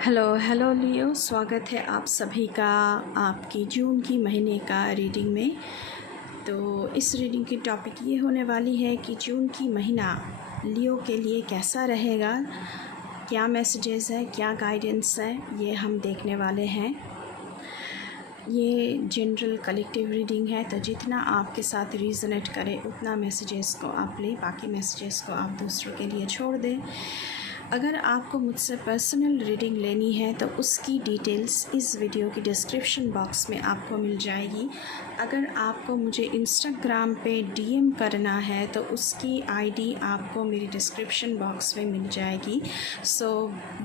Hello लियो, स्वागत है आप सभी का आपकी जून की महीने का रीडिंग में। तो इस रीडिंग की टॉपिक ये होने वाली है कि जून की महीना लियो के लिए कैसा रहेगा, क्या मैसेजेस है, क्या गाइडेंस है, ये हम देखने वाले हैं। ये जनरल कलेक्टिव रीडिंग है, तो जितना आपके साथ रीजनेट करे उतना मैसेजेस को आप ले, बाकी मैसेजेस को आप दूसरों के लिए छोड़ दें। अगर आपको मुझसे पर्सनल रीडिंग लेनी है तो उसकी डिटेल्स इस वीडियो की डिस्क्रिप्शन बॉक्स में आपको मिल जाएगी। अगर आपको मुझे इंस्टाग्राम पे डीएम करना है तो उसकी आईडी आपको मेरी डिस्क्रिप्शन बॉक्स में मिल जाएगी। So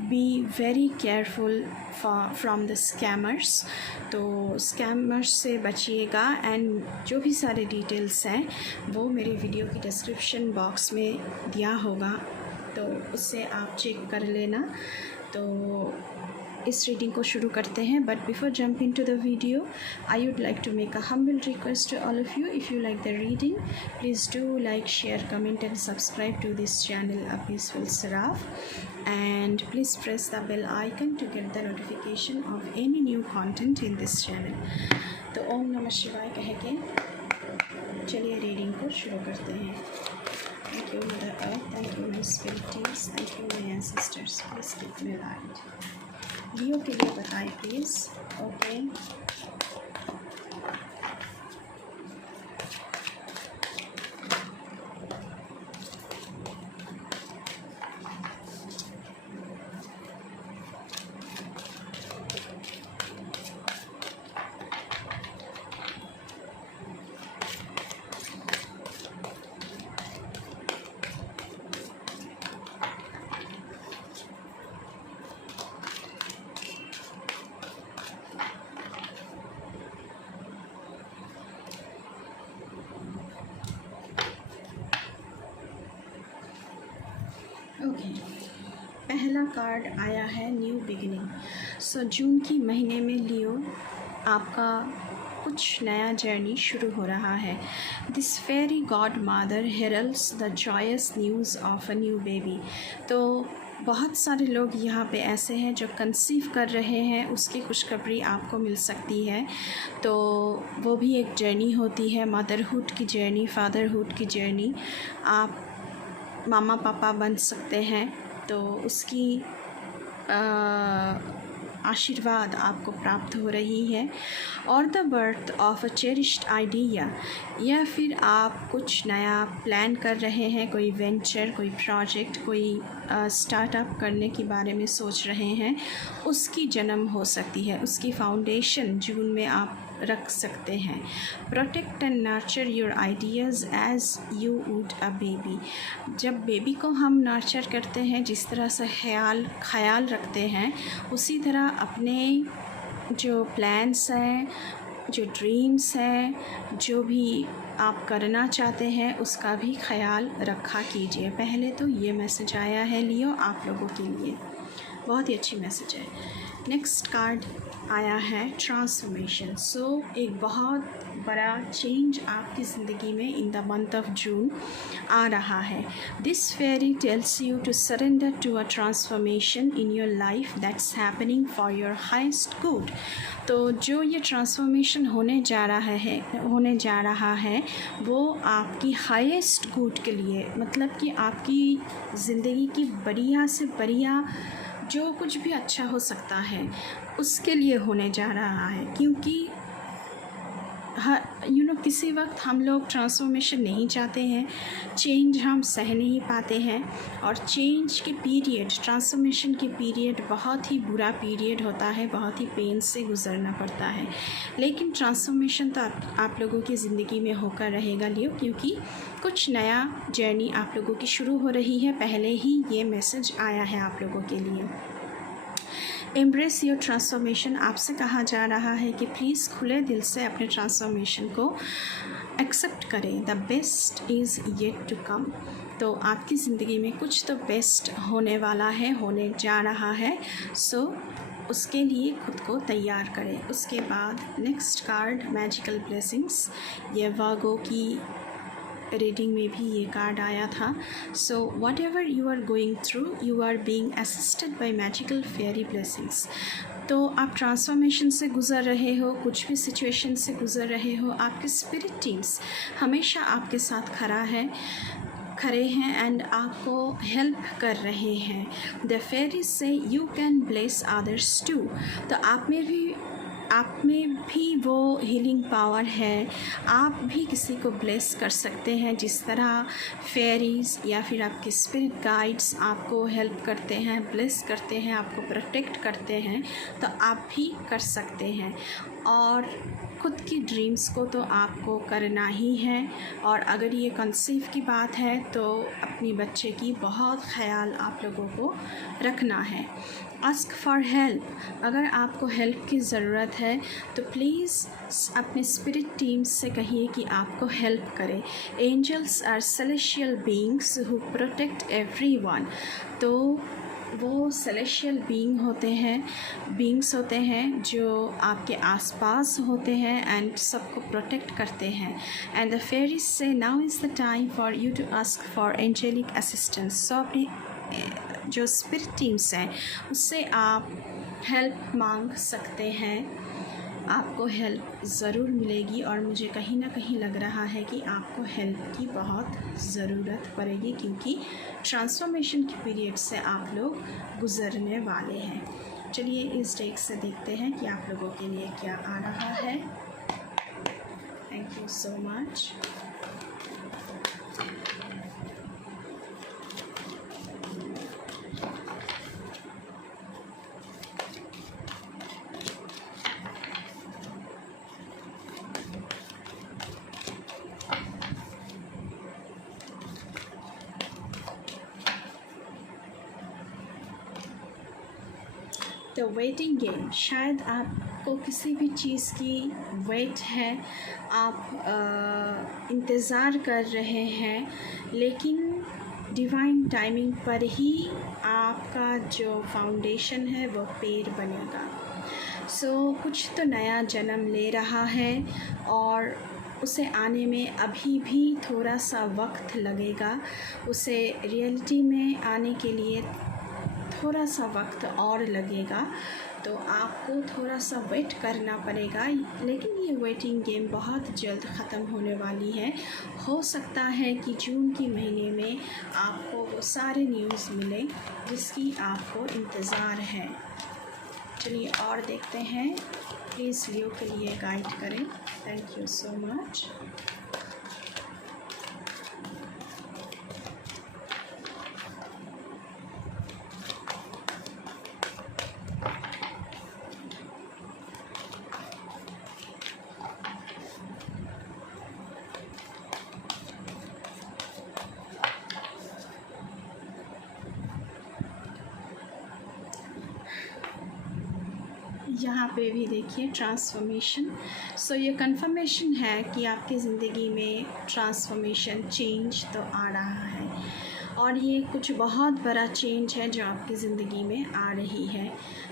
be very careful from the scammers. तो स्कैमर्स से बचिएगा एंड जो भी सारे डिटेल्स हैं वो मेरी वीडियो की डिस्क्रिप्शन बॉक्स में दिया होगा, तो उससे आप चेक कर लेना। तो इस रीडिंग को शुरू करते हैं, but before jump in to the video I would like to make a humble request to all of you. If you like the reading, please do like, share, comment and subscribe to this channel a peaceful सराफ, and please press the bell icon to get the notification of any new content in this channel। तो ओम नमः शिवाय कह के चलिए reading को शुरू करते हैं। Thank you Mother Earth, thank you my spirits, thank you my ancestors, please keep me light। लियो के लिए बताएं प्लीज़। ओके, ओके, पहला कार्ड आया है न्यू बिगिनिंग। सो जून की महीने में लियो आपका कुछ नया जर्नी शुरू हो रहा है। This fairy godmother heralds the joyous news of a new baby. तो बहुत सारे लोग यहाँ पे ऐसे हैं जो कंसीव कर रहे हैं, उसकी खुशखबरी आपको मिल सकती है। तो वो भी एक जर्नी होती है, मदरहुड की जर्नी, फादरहुड की जर्नी। आप मामा पापा बन सकते हैं, तो उसकी आशीर्वाद आपको प्राप्त हो रही है। और the birth of a cherished idea, या फिर आप कुछ नया प्लान कर रहे हैं, कोई वेंचर, कोई प्रोजेक्ट, कोई स्टार्टअप करने के बारे में सोच रहे हैं, उसकी जन्म हो सकती है, उसकी फाउंडेशन जून में आप रख सकते हैं। Protect and nurture your ideas as you would a baby. जब बेबी को हम नर्चर करते हैं, जिस तरह से ख्याल रखते हैं, उसी तरह अपने जो प्लान्स हैं, जो ड्रीम्स हैं, जो भी आप करना चाहते हैं, उसका भी ख्याल रखा कीजिए। पहले तो ये मैसेज आया है लियो आप लोगों के लिए, बहुत ही अच्छी मैसेज है। नेक्स्ट कार्ड आया है ट्रांसफॉर्मेशन। सो एक बहुत बड़ा चेंज आपकी ज़िंदगी में in the month of June आ रहा है। This fairy tells you to surrender to a transformation in your life that's happening for your highest good. तो जो ये ट्रांसफॉर्मेशन होने जा रहा है वो आपकी हाईएस्ट गुड के लिए, मतलब कि आपकी ज़िंदगी की बढ़िया से बढ़िया जो कुछ भी अच्छा हो सकता है उसके लिए होने जा रहा है। क्योंकि किसी वक्त हम लोग ट्रांसफॉर्मेशन नहीं चाहते हैं, चेंज हम सह नहीं पाते हैं, और चेंज के पीरियड, ट्रांसफॉर्मेशन के पीरियड बहुत ही बुरा पीरियड होता है, बहुत ही पेन से गुजरना पड़ता है। लेकिन ट्रांसफॉर्मेशन तो आप लोगों की ज़िंदगी में होकर रहेगा लियो, क्योंकि कुछ नया जर्नी आप लोगों की शुरू हो रही है। पहले ही ये मैसेज आया है आप लोगों के लिए। एम्ब्रेस योर ट्रांसफॉर्मेशन, आपसे कहा जा रहा है कि प्लीज़ खुले दिल से अपने ट्रांसफॉर्मेशन को एक्सेप्ट करें। The best is yet to come. तो आपकी ज़िंदगी में कुछ तो बेस्ट होने वाला है, होने जा रहा है। सो उसके लिए खुद को तैयार करें। उसके बाद नेक्स्ट कार्ड मैजिकल ब्लेसिंग्स, ये वागो की रीडिंग में भी ये कार्ड आया था। So whatever you are going through, you are being assisted by magical fairy blessings. तो आप ट्रांसफॉर्मेशन से गुज़र रहे हो, कुछ भी सिचुएशन से गुज़र रहे हो, आपके स्पिरिट टीम्स हमेशा आपके साथ खड़े हैं एंड आपको हेल्प कर रहे हैं। The fairies say you can bless others too. तो आप में भी वो हीलिंग पावर है, आप भी किसी को ब्लेस कर सकते हैं। जिस तरह फेरीज या फिर आपके स्पिरिट गाइड्स आपको हेल्प करते हैं, ब्लेस करते हैं, आपको प्रोटेक्ट करते हैं, तो आप भी कर सकते हैं। और खुद की ड्रीम्स को तो आपको करना ही है। और अगर ये कंसीव की बात है तो अपनी बच्चे की बहुत ख्याल आप लोगों को रखना है। आस्क फॉर हेल्प, अगर आपको हेल्प की ज़रूरत है तो प्लीज़ अपने स्पिरिट टीम से कहिए कि आपको हेल्प करें। Angels are celestial beings who protect everyone. तो वो सेलेशियल बीइंग्स होते हैं जो आपके आसपास होते हैं एंड सबको प्रोटेक्ट करते हैं। And the fairies say now is the time for you to ask for angelic assistance. So अपनी जो स्पिरिट टीम्स हैं उससे आप हेल्प मांग सकते हैं, आपको हेल्प ज़रूर मिलेगी। और मुझे कहीं ना कहीं लग रहा है कि आपको हेल्प की बहुत ज़रूरत पड़ेगी, क्योंकि ट्रांसफॉर्मेशन की पीरियड से आप लोग गुज़रने वाले हैं। चलिए इस डेक से देखते हैं कि आप लोगों के लिए क्या आ रहा है। Thank you so much. तो वेटिंग गेम, शायद आपको किसी भी चीज़ की वेट है, आप इंतज़ार कर रहे हैं, लेकिन डिवाइन टाइमिंग पर ही आपका जो फाउंडेशन है वो पेड़ बनेगा। सो कुछ तो नया जन्म ले रहा है और उसे आने में अभी भी थोड़ा सा वक्त लगेगा। उसे रियलिटी में आने के लिए थोड़ा सा वक्त और लगेगा, तो आपको थोड़ा सा वेट करना पड़ेगा। लेकिन ये वेटिंग गेम बहुत जल्द ख़त्म होने वाली है। हो सकता है कि जून के महीने में आपको वो सारे न्यूज़ मिले जिसकी आपको इंतज़ार है। चलिए और देखते हैं, प्लीज़ लियो के लिए गाइड करें। Thank you so much. यहाँ पे भी देखिए ट्रांसफॉर्मेशन। सो ये कंफर्मेशन है कि आपकी ज़िंदगी में ट्रांसफॉर्मेशन, चेंज तो आ रहा है और ये कुछ बहुत बड़ा चेंज है जो आपकी ज़िंदगी में आ रही है।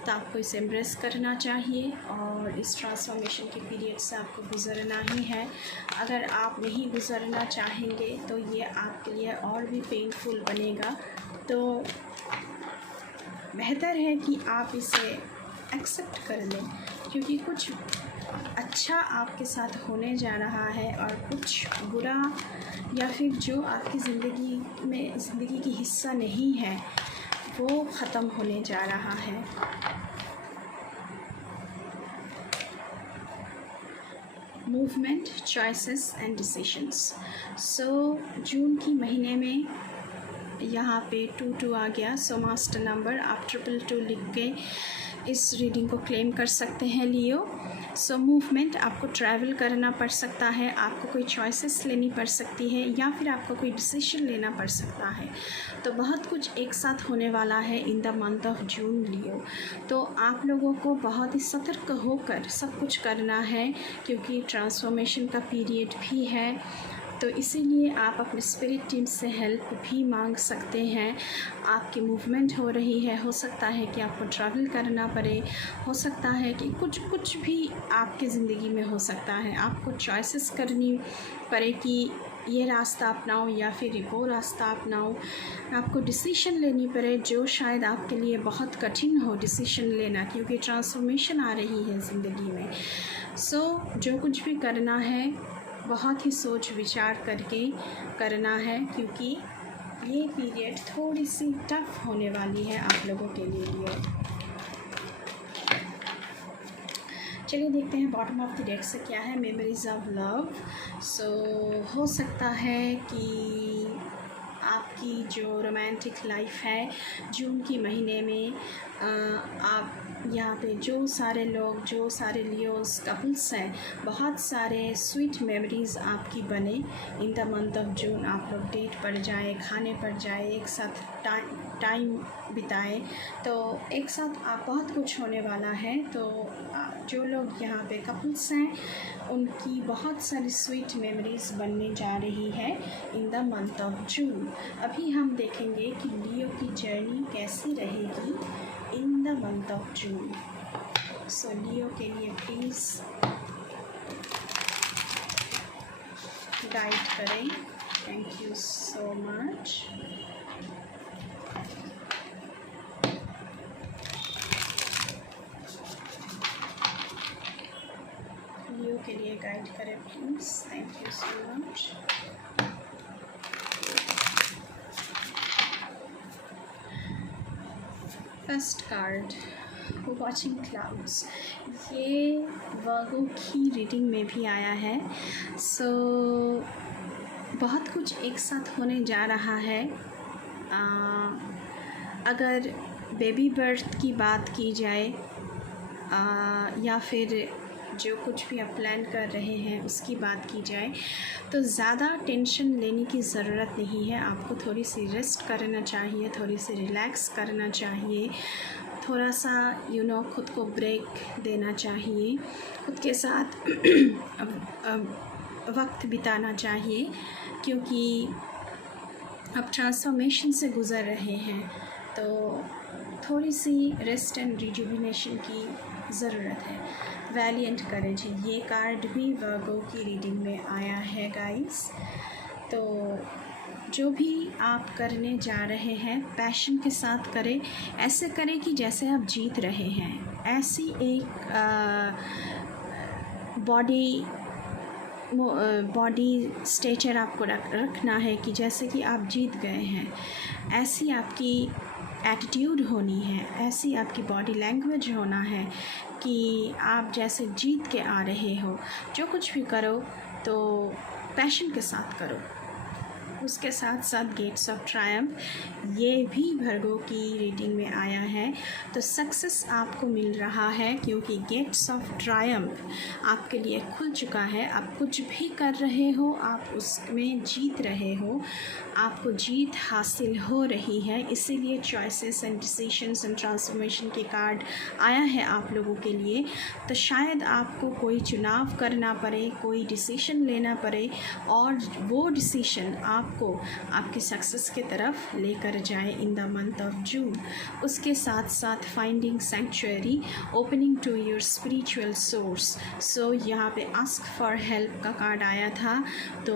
तो आपको इसे एम्ब्रेस करना चाहिए और इस ट्रांसफॉर्मेशन के पीरियड से आपको गुज़रना ही है। अगर आप नहीं गुज़रना चाहेंगे तो ये आपके लिए और भी पेनफुल बनेगा। तो बेहतर है कि आप इसे एक्सेप्ट कर लें, क्योंकि कुछ अच्छा आपके साथ होने जा रहा है और कुछ बुरा या फिर जो आपकी ज़िंदगी की हिस्सा नहीं है वो ख़त्म होने जा रहा है। Movement, choices and decisions. So June की महीने में यहाँ पे 22 आ गया। सो मास्टर नंबर आप 222 लिख के इस रीडिंग को क्लेम कर सकते हैं लियो। सो मूवमेंट, आपको ट्रैवल करना पड़ सकता है, आपको कोई चॉइसेस लेनी पड़ सकती है या फिर आपको कोई डिसीजन लेना पड़ सकता है। तो बहुत कुछ एक साथ होने वाला है in the month of June Leo. तो आप लोगों को बहुत ही सतर्क होकर सब कुछ करना है, क्योंकि ट्रांसफॉर्मेशन का पीरियड भी है। तो इसीलिए आप अपने स्पिरिट टीम से हेल्प भी मांग सकते हैं। आपकी मूवमेंट हो रही है, हो सकता है कि आपको ट्रैवल करना पड़े, हो सकता है कि कुछ भी आपकी ज़िंदगी में हो सकता है। आपको चॉइसेस करनी पड़े कि ये रास्ता अपनाओ या फिर वो रास्ता अपनाओ, आपको डिसीशन लेनी पड़े जो शायद आपके लिए बहुत कठिन हो डिसीशन लेना, क्योंकि ट्रांसफॉर्मेशन आ रही है ज़िंदगी में। जो कुछ भी करना है बहुत ही सोच विचार करके करना है, क्योंकि ये पीरियड थोड़ी सी टफ होने वाली है आप लोगों के लिए। चलिए देखते हैं बॉटम ऑफ द डेक से क्या है। Memories of love. हो सकता है कि आपकी जो रोमांटिक लाइफ है जून के महीने में आप यहाँ पे जो सारे लोग, जो सारे लियोस कपल्स हैं, बहुत सारे स्वीट मेमोरीज़ आपकी बने इन द मंथ ऑफ जून। आप लोग डेट पर जाए, खाने पर जाए, एक साथ टाइम बिताएं, तो एक साथ आप बहुत कुछ होने वाला है। तो जो लोग यहाँ पे कपल्स हैं उनकी बहुत सारी स्वीट मेमोरीज़ बनने जा रही है in the month of June. अभी हम देखेंगे कि लियो की जर्नी कैसी रहेगी in the month of June. Leo के लिए प्लीज़ गाइड करें। Thank you so much. Leo के लिए गाइड करें please. Thank you so much. First card, watching clouds. ये वर्गो की रीडिंग में भी आया है। बहुत कुछ एक साथ होने जा रहा है। अगर बेबी बर्थ की बात की जाए या फिर जो कुछ भी आप प्लान कर रहे हैं उसकी बात की जाए, तो ज़्यादा टेंशन लेने की ज़रूरत नहीं है। आपको थोड़ी सी रेस्ट करना चाहिए, थोड़ी सी रिलैक्स करना चाहिए, थोड़ा सा खुद को ब्रेक देना चाहिए, खुद के साथ वक्त बिताना चाहिए, क्योंकि अब ट्रांसफॉर्मेशन से गुज़र रहे हैं। तो थोड़ी सी रेस्ट एंड रिजुविनेशन की ज़रूरत है। वैलिएंट करेज, ये कार्ड भी वर्गो की रीडिंग में आया है गाइस। तो जो भी आप करने जा रहे हैं पैशन के साथ करें, ऐसे करें कि जैसे आप जीत रहे हैं। ऐसी एक बॉडी स्टेचर आपको रखना है कि जैसे कि आप जीत गए हैं। ऐसी आपकी एटीट्यूड होनी है, ऐसी आपकी बॉडी लैंग्वेज होना है कि आप जैसे जीत के आ रहे हो। जो कुछ भी करो तो पैशन के साथ करो। उसके साथ साथ गेट्स ऑफ ट्रायम्फ, ये भी वर्गो की रीडिंग में आया है। तो सक्सेस आपको मिल रहा है, क्योंकि गेट्स ऑफ ट्रायम्फ आपके लिए खुल चुका है। आप कुछ भी कर रहे हो, आप उसमें जीत रहे हो, आपको जीत हासिल हो रही है। इसीलिए choices and decisions and transformation के कार्ड आया है आप लोगों के लिए। तो शायद आपको कोई चुनाव करना पड़े, कोई डिसीशन लेना पड़े, और वो डिसीशन आपको आपकी सक्सेस की तरफ लेकर जाए in the month of June. उसके साथ साथ finding sanctuary, opening to your spiritual source. यहाँ पे आस्क फॉर हेल्प का कार्ड आया था। तो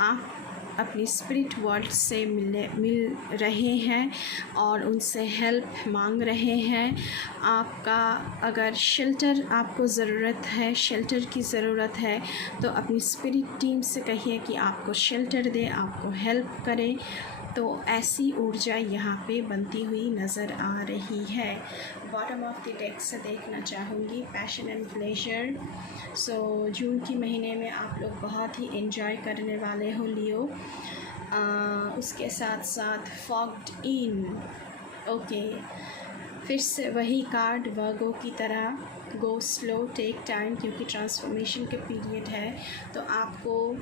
आप अपनी स्पिरिट वर्ल्ड से मिल रहे हैं और उनसे हेल्प मांग रहे हैं। आपका अगर शेल्टर आपको ज़रूरत है, शेल्टर की ज़रूरत है, तो अपनी स्पिरिट टीम से कहिए कि आपको शेल्टर दे, आपको हेल्प करे। तो ऐसी ऊर्जा यहाँ पे बनती हुई नज़र आ रही है। बॉटम ऑफ द डेक से देखना चाहूँगी पैशन एंड प्लेजर। जून के महीने में आप लोग बहुत ही एंजॉय करने वाले हो लियो। उसके साथ साथ फॉग्ड इन, ओके, फिर से वही कार्ड वर्गो की तरह, गो स्लो, टेक टाइम, क्योंकि ट्रांसफॉर्मेशन के पीरियड है। तो आपको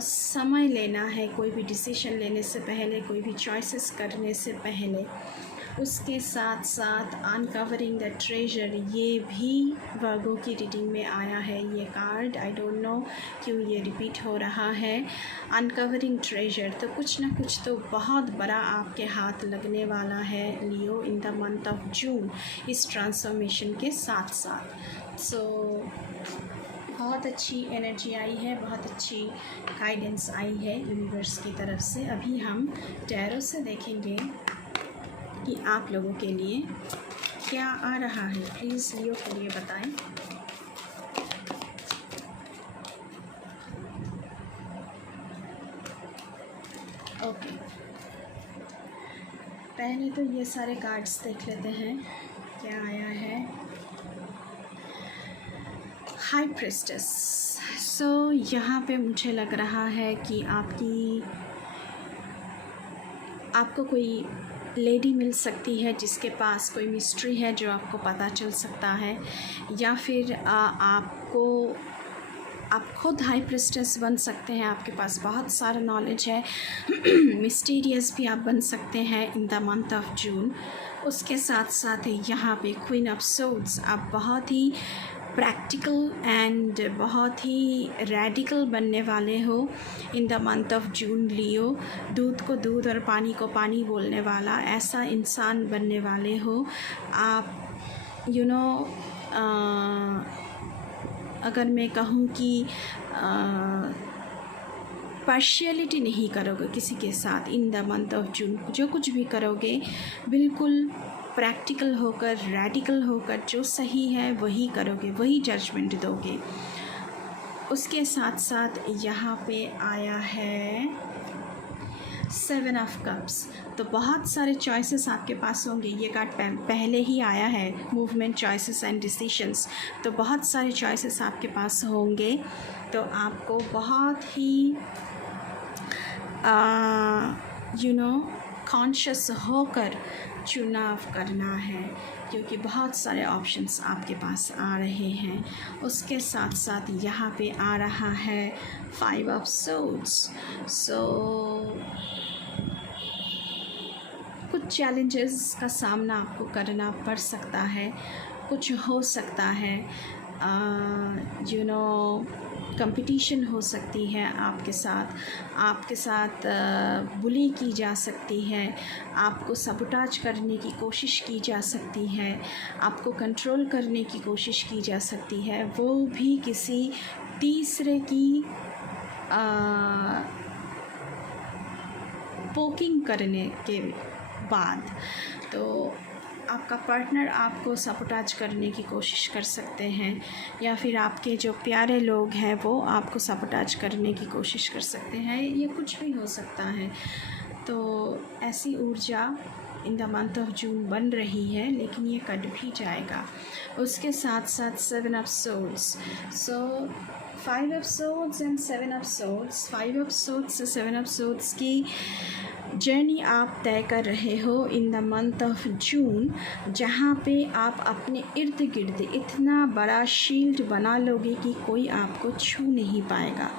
समय लेना है कोई भी डिसीजन लेने से पहले, कोई भी चॉइसेस करने से पहले। उसके साथ साथ अनकवरिंग द ट्रेजर, ये भी वर्गो की रीडिंग में आया है ये कार्ड। आई डोंट नो क्यों ये रिपीट हो रहा है। अनकवरिंग ट्रेजर, तो कुछ ना कुछ तो बहुत बड़ा आपके हाथ लगने वाला है Leo in the month of June, इस ट्रांसफॉर्मेशन के साथ साथ। बहुत अच्छी एनर्जी आई है, बहुत अच्छी गाइडेंस आई है यूनिवर्स की तरफ से। अभी हम टैरो से देखेंगे कि आप लोगों के लिए क्या आ रहा है। प्लीज़ लियो के लिए बताएं। ओके, पहले तो ये सारे कार्ड्स देख लेते हैं क्या आया है। High priestess. सो यहाँ पे मुझे लग रहा है कि आपको कोई लेडी मिल सकती है जिसके पास कोई मिस्ट्री है जो आपको पता चल सकता है, या फिर आप खुद हाई प्रिस्टेस बन सकते हैं। आपके पास बहुत सारा नॉलेज है। मिस्टीरियस भी आप बन सकते हैं इन द मंथ ऑफ जून। उसके साथ साथ यहाँ पे क्वीन ऑफ सोर्ड्स, आप बहुत ही प्रैक्टिकल एंड बहुत ही रेडिकल बनने वाले हो in the month of June. Leo, दूध को दूध और पानी को पानी बोलने वाला ऐसा इंसान बनने वाले हो आप। अगर मैं कहूँ कि पार्शियलिटी नहीं करोगे किसी के साथ इन द मंथ ऑफ जून। जो कुछ भी करोगे बिल्कुल प्रैक्टिकल होकर, रेडिकल होकर, जो सही है वही करोगे, वही जजमेंट दोगे। उसके साथ साथ यहाँ पे आया है 7 ऑफ कप्स। तो बहुत सारे चॉइसेस आपके पास होंगे। ये कार्ड पहले ही आया है, मूवमेंट, चॉइसेस एंड डिसीशंस। तो बहुत सारे चॉइसेस आपके पास होंगे। तो आपको बहुत ही कॉन्शियस होकर चुनाव करना है, क्योंकि बहुत सारे ऑप्शंस आपके पास आ रहे हैं। उसके साथ साथ यहाँ पे आ रहा है 5 ऑफ सोर्ड्स। सो कुछ चैलेंजेस का सामना आपको करना पड़ सकता है, कुछ हो सकता है। कंपटीशन हो सकती है आपके साथ बुली की जा सकती है, आपको सबोटाज करने की कोशिश की जा सकती है, आपको कंट्रोल करने की कोशिश की जा सकती है, वो भी किसी तीसरे की पोकिंग करने के बाद। तो आपका पार्टनर आपको सबोटाज करने की कोशिश कर सकते हैं, या फिर आपके जो प्यारे लोग हैं वो आपको सबोटाज करने की कोशिश कर सकते हैं। ये कुछ भी हो सकता है। तो ऐसी ऊर्जा इन द मंथ ऑफ जून बन रही है, लेकिन ये कट भी जाएगा। उसके साथ साथ 7 of swords. So 5 of swords and 7 of swords. 5 of swords से 7 ऑफ सोर्ड्स की जर्नी आप तय कर रहे हो इन द मंथ ऑफ जून, जहाँ पे आप अपने इर्द गिर्द इतना बड़ा शील्ड बना लोगे कि कोई आपको छू नहीं पाएगा।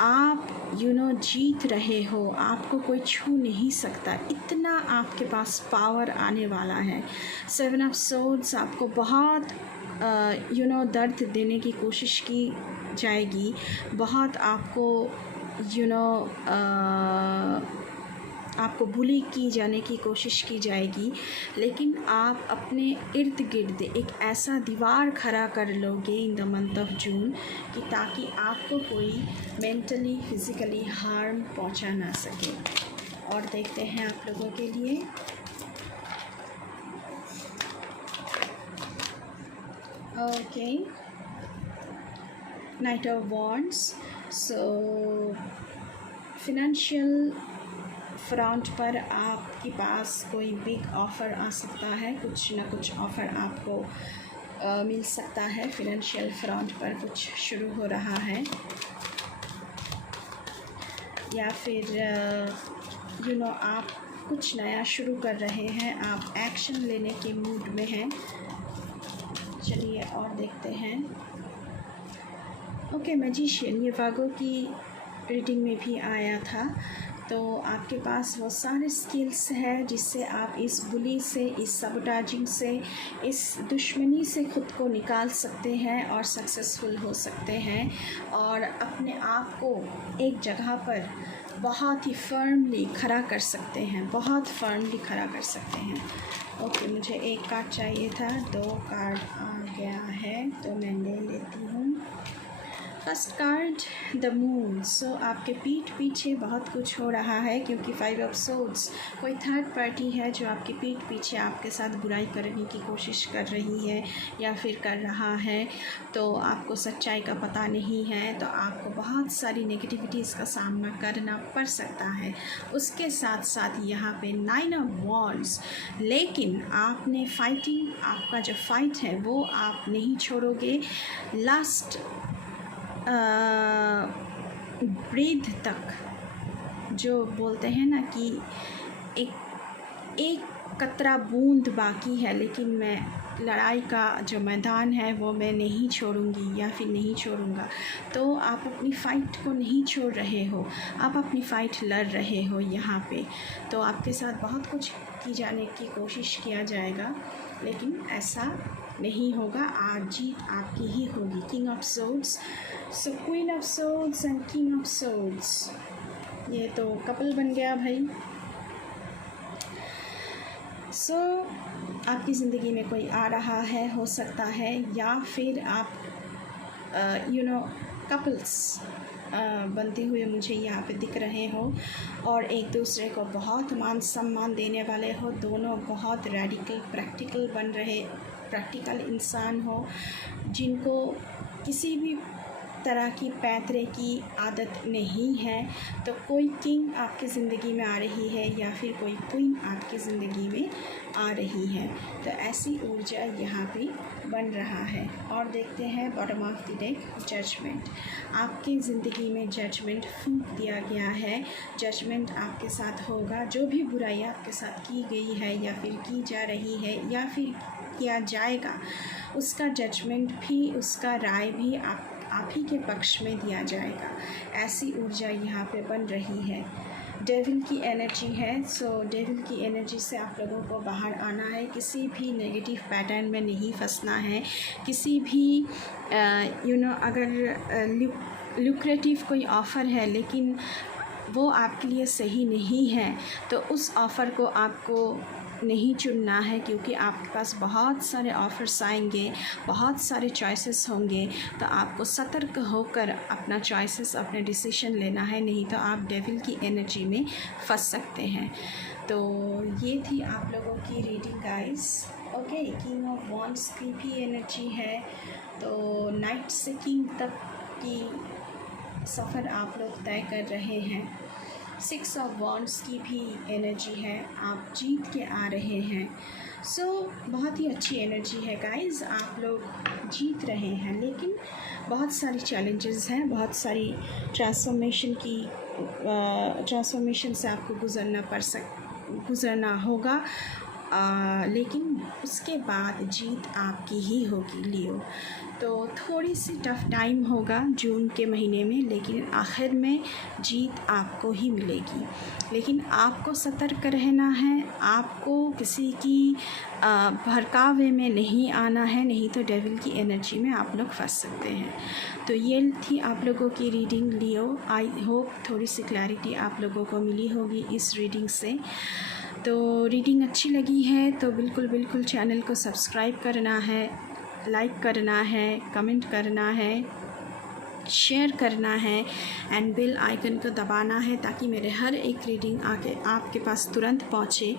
आप जीत रहे हो, आपको कोई छू नहीं सकता, इतना आपके पास पावर आने वाला है। 7 ऑफ सोर्ड्स आपको बहुत दर्द देने की कोशिश की जाएगी, बहुत आपको आपको बुली की जाने की कोशिश की जाएगी, लेकिन आप अपने इर्द गिर्द एक ऐसा दीवार खड़ा कर लोगे इन द मंथ ऑफ जून कि ताकि आपको कोई मेंटली, फिज़िकली हार्म पहुंचा ना सके। और देखते हैं आप लोगों के लिए okay, night of wands. So financial front पर आपके पास कोई बिग ऑफ़र आ सकता है, कुछ ना कुछ ऑफ़र आपको मिल सकता है। फिनेंशियल फ्रंट पर कुछ शुरू हो रहा है, या फिर आप कुछ नया शुरू कर रहे हैं, आप एक्शन लेने के मूड में हैं। चलिए और देखते हैं। ओके, मैजिशियन, ये वागो की रीडिंग में भी आया था। तो आपके पास वो सारे स्किल्स हैं जिससे आप इस बुली से, इस सबोटाजिंग से, इस दुश्मनी से ख़ुद को निकाल सकते हैं और सक्सेसफुल हो सकते हैं, और अपने आप को एक जगह पर बहुत ही फर्मली खड़ा कर सकते हैं, बहुत फर्मली खड़ा कर सकते हैं। ओके, मुझे एक कार्ड चाहिए था, 2 कार्ड आ गया है तो मैं ले लेती हूँ। First card the moon. So आपके पीठ पीछे बहुत कुछ हो रहा है, क्योंकि 5 ऑफ सोर्ड्स, कोई थर्ड पार्टी है जो आपके पीठ पीछे आपके साथ बुराई करने की कोशिश कर रही है या फिर कर रहा है। तो आपको सच्चाई का पता नहीं है, तो आपको बहुत सारी नेगेटिविटीज़ का सामना करना पड़ सकता है। उसके साथ साथ यहाँ पे 9 ऑफ वॉन्ड्स, लेकिन आपने फाइटिंग, आपका जो फाइट है वो आप नहीं छोड़ोगे। लास्ट ब्रीथ तक, जो बोलते हैं ना कि एक कतरा बूंद बाकी है, लेकिन मैं लड़ाई का जो मैदान है वो मैं नहीं छोड़ूंगी या फिर नहीं छोड़ूंगा। तो आप अपनी फ़ाइट को नहीं छोड़ रहे हो, आप अपनी फ़ाइट लड़ रहे हो यहाँ पे। तो आपके साथ बहुत कुछ की जाने की कोशिश किया जाएगा, लेकिन ऐसा नहीं होगा। आज जीत आपकी ही होगी। King of swords, so queen of swords and king of swords, ये तो कपल बन गया भाई। सो आपकी ज़िंदगी में कोई आ रहा है, हो सकता है, या फिर आप कपल्स बनते हुए मुझे यहाँ पे दिख रहे हो और एक दूसरे को बहुत मान सम्मान देने वाले हो। दोनों बहुत रेडिकल प्रैक्टिकल इंसान हो, जिनको किसी भी तरह की पैतरे की आदत नहीं है। तो कोई किंग आपकी ज़िंदगी में आ रही है या फिर कोई क्वीन आपकी ज़िंदगी में आ रही है। तो ऐसी ऊर्जा यहाँ पे बन रहा है। और देखते हैं bottom of the deck, judgement. आपकी ज़िंदगी में जजमेंट फूंक दिया गया है। जजमेंट आपके साथ होगा। जो भी बुराई आपके साथ की गई है या फिर की जा रही है या फिर किया जाएगा, उसका जजमेंट भी, उसका राय भी आप ही के पक्ष में दिया जाएगा। ऐसी ऊर्जा यहाँ पे बन रही है। डेविल की एनर्जी है। सो डेविल की एनर्जी से आप लोगों को बाहर आना है। किसी भी नेगेटिव पैटर्न में नहीं फंसना है। किसी भी अगर लुक्रेटिव कोई ऑफ़र है लेकिन वो आपके लिए सही नहीं है, तो उस ऑफ़र को आपको नहीं चुनना है, क्योंकि आपके पास बहुत सारे ऑफ़र्स आएंगे, बहुत सारे चॉइसेस होंगे। तो आपको सतर्क होकर अपना चॉइसेस, अपने डिसीजन लेना है, नहीं तो आप डेविल की एनर्जी में फंस सकते हैं। तो ये थी आप लोगों की reading guys. Okay, king of wands की भी एनर्जी है। तो नाइट से किंग तक की सफ़र आप लोग तय कर रहे हैं। 6 ऑफ वॉन्ड्स की भी एनर्जी है। आप जीत के आ रहे हैं। सो बहुत ही अच्छी एनर्जी है गाइस। आप लोग जीत रहे हैं, लेकिन बहुत सारी चैलेंजेस हैं, बहुत सारी ट्रांसफॉर्मेशन से आपको गुज़रना होगा। लेकिन उसके बाद जीत आपकी ही होगी लियो। तो थोड़ी सी टफ़ टाइम होगा जून के महीने में, लेकिन आखिर में जीत आपको ही मिलेगी। लेकिन आपको सतर्क रहना है, आपको किसी की भड़कावे में नहीं आना है, नहीं तो डेविल की एनर्जी में आप लोग फंस सकते हैं। तो ये थी आप लोगों की रीडिंग लियो। आई होप थोड़ी सी क्लैरिटी आप लोगों को मिली होगी इस रीडिंग से। तो रीडिंग अच्छी लगी है तो बिल्कुल चैनल को सब्सक्राइब करना है, लाइक करना है, कमेंट करना है, शेयर करना है एंड बेल आइकन को दबाना है, ताकि मेरे हर एक रीडिंग आके आपके पास तुरंत पहुँचे।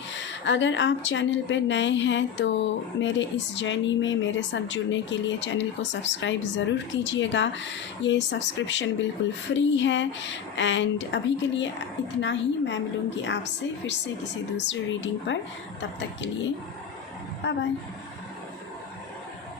अगर आप चैनल पे नए हैं तो मेरे इस जर्नी में मेरे साथ जुड़ने के लिए चैनल को सब्सक्राइब ज़रूर कीजिएगा। ये सब्सक्रिप्शन बिल्कुल फ्री है। एंड अभी के लिए इतना ही। मैं मिलूँगी आपसे फिर से किसी दूसरी रीडिंग पर। तब तक के लिए बाय बाय।